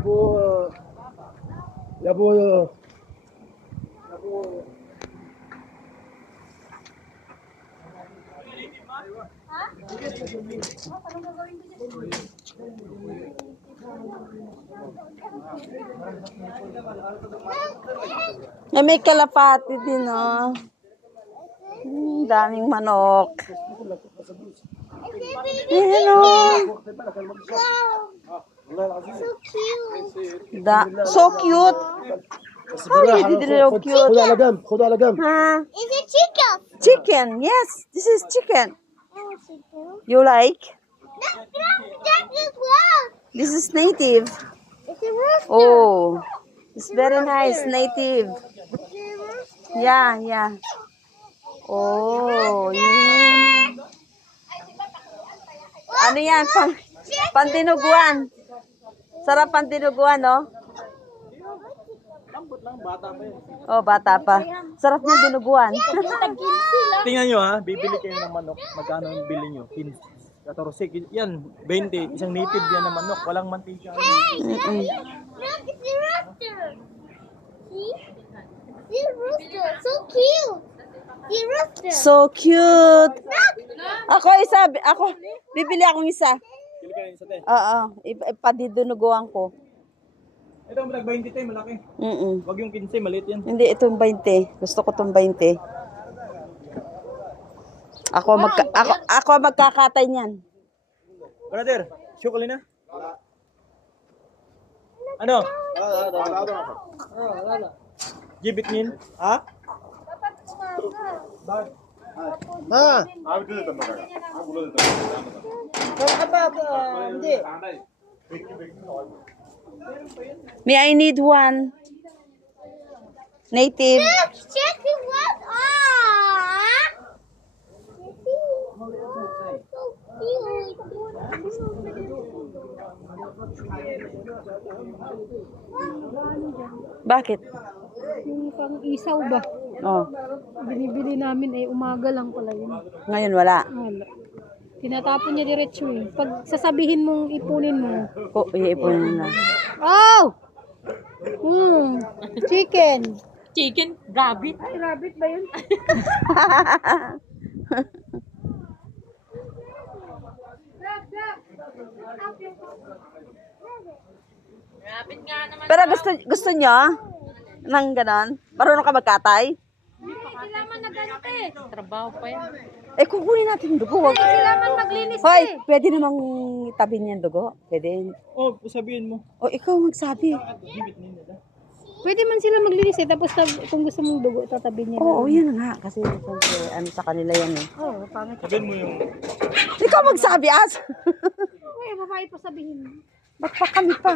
여보, 여보. May kalapati din, oh. Daming manok. Ayan, oh. So cute. How you did it so cute? خد على جنب. Huh? Is it chicken? Chicken. Yes, this is chicken. You like? That is well. This is native. It's a rooster. Oh, it's very nice, native. It's a rooster. Yeah, yeah. Oh, yun. Ano yan? Pandinuguan. Sarap pandinuguan, no? Oh, bata pa. Sarap ng dinuguan. Tingnan nyo ha, bibili kayo ng manok. Magkano ang bili nyo? 15, 14, yan, 20. Isang native yan na manok. Walang mantika. Look, it's a rooster. See? It's a rooster. So cute. It's a rooster. So cute. Look. Ako, bibili akong isa. Bili kayo sa te. Oo, ipadidunuguan ko. Ito, nag-20 tayo, malaki. Wag yung 15, maliit yan. Hindi, itong 20. Gusto ko itong 20. Ako magkakatay niyan. Brother, sukali na? Ano? Gibit nin? Ha? ها May I need one. Native. Look, check it was on. So cute. Bakit? Yung pang isaw ba? Oh, Binibili namin ay umaga lang pala yun. ngayon wala. Wala. Tinatapon niya diretso eh. Pag sasabihin mong ipunin mo. Oh, iipunin na. Oh! Chicken. Chicken, rabbit. Ay, rabbit ba yun? Rabbit nga naman. Pero gusto nyo ng ganon? Marunong ka magkatay? Sila man nagante. Trabaho pa yan. Eh, kukunin natin yung dugo. Wag. Sila man maglinis Hoy, eh. pwede namang itabi niyan dugo? Pwede. Oh, sabihin mo. O, ikaw magsabi. Pwede man sila maglinis eh. Tapos kung gusto mong dugo, tatabi niya. Oo, yun nga. Kasi siyempre, ano sa kanila yan eh. Oo, pangit. Sabihin mo yung... Ikaw magsabi, as! Uy, babae pa sabihin. Ba't pa kami pa?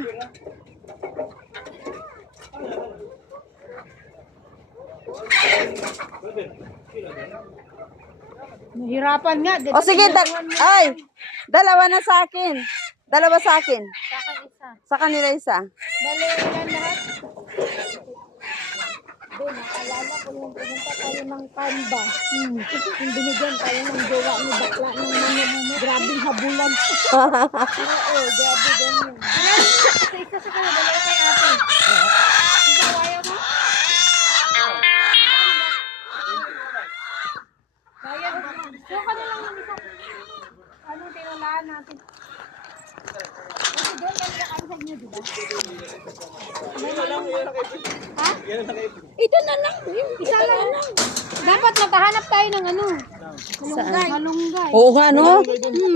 Nahirapan nga. O sige, ay! Dalawa na sa akin. Dalawa sa akin. Sa kanila isa. Bale, ilan lahat? Doon, naalala ko yung pumunta tayo ng Canva. Yung binigyan tayo ng jowa ni bakla ng mga grabing habulan. Oo, grabe ganyan. Isa sa kanya, dalawa kay ate. Ikaw, ayaw mo? Bayad mo. So, ka na lang ng isa. Anong tinalaan natin? Kasi doon, kanila kayo sa inyo, diba? Ha? Ito na lang. Isa lang. Dapat nakahanap tayo ng ano. Malunggay. Malunggay. Oo nga, no?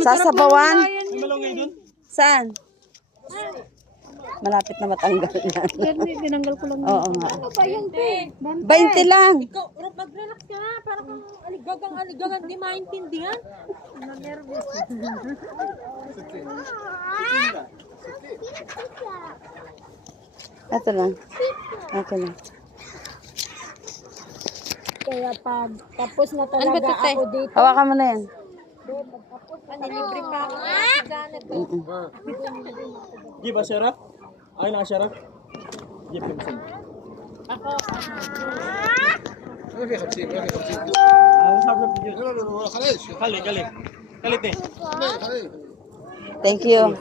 Sasabawan. May malunggay dun? Saan? Malapit na matanggal yan. Tinanggal ko lang. Oo nga. Ano ba yung te? 20 lang. Ikaw, mag-relax ka nga. Para kang aligagang, di maintindihan. Nervous. Ito lang. Ito lang. Kaya pag tapos na Ano ba talaga to, te? ako dito. Hawakan mo na yan. Libre pa ako. Janet. Gib, asyarap? Ay, na-asyarap? Gib, kimsin. ما في 50 ما في 50 Sarap yun. لا لا لا خليش Kali. Kalit eh. خليه Thank you.